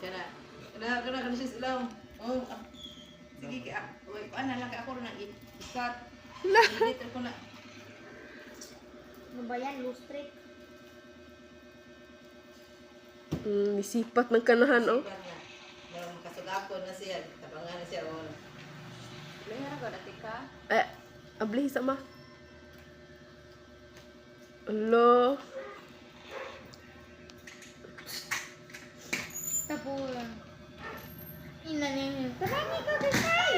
Kana siya silaw. Oh. Sige kay ako. Oy, ano lang kay ako nang ikat. Dito ko na. Ano ba yan? Loose street? Isipat ng kanahan, oh. Meron kasugakon na siya. Tabangan na siya. Oh. Lahira ka dati ka? Abli sama. Alo. Tapulan. Ina niya. Tarani ka kasay!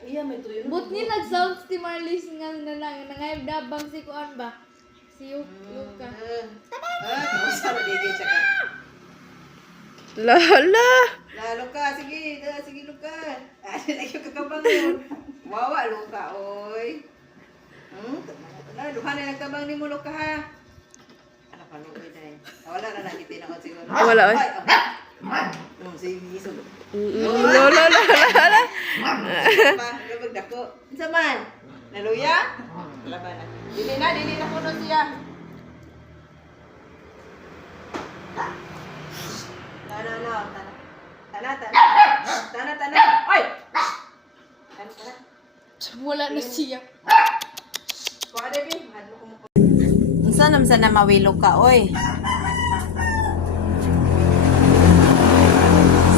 Iya may tuyo. But ni nag-sounds ti Marlies nga nangayab dabang si Kuan ba? Si Yuka. Kamusta na digay siya ka? Lala. Luka, sige, sige Luka. Lagi yung kakabang yun. Wawa Luka, oy. Duha na nagtabang ni mo Luka ha. Ano pa Luka dahil? Wala na nakitin ako siguro. Wala, oy. Sige, isog. Lala. Labag dako. Isa man. Naluya? Laban na. Dili na kuno siya. Tana. Oy! Tana. Wala na siya. Kuha na, Bi. Unsa nam sa namawilo ka, oy?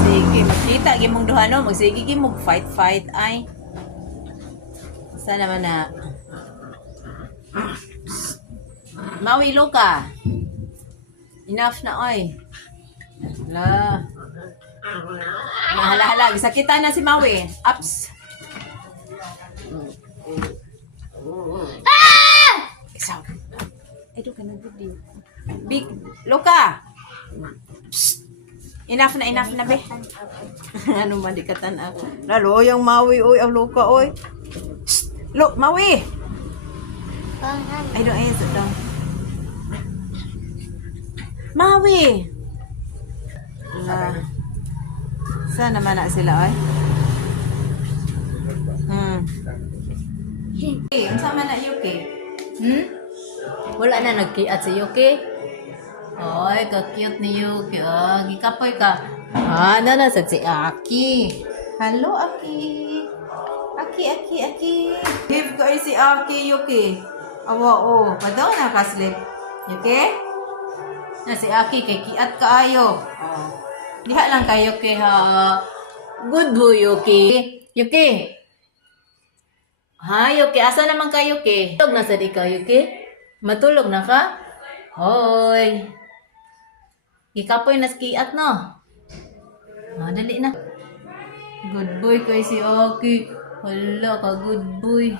Sige, makita gimong duha no, magsige gimong fight ay. Sa naman na mawilo ka. Enough na oy. La. Hala, gisakitan na si Mawi. Ups. Isaw. Edo ka na video. Big Luka. Psst. Enough na be. Ano man di katan lalo yung Mawi oy ang Luka oy. Psst. Look, Mawi. I don't answer daw. Mawi. Saan naman na sila oy? Okay, sama na Yuki. Wala na nagkiat si Yuki. Oy, ka-cute ni Yuki. Gikapoy ka. Nanasad si Aki. Hello, Aki. Aki. Give ko si Aki, Yuki. Awa, oh. Padaw na ka-sleep. Yuki? Na si Aki, kay kiat kaayo. Diha lang kayo Yuki, ha. Good boy, Yuki. Yuki. Ha, Yuki. Asa naman kayo, Yuki? Matulog na sa di ka, Yuki? Matulog na ka? Hoy. Ikapoy na skiat, no? Dali na. Good boy kay si Aki. Hala ka, good boy.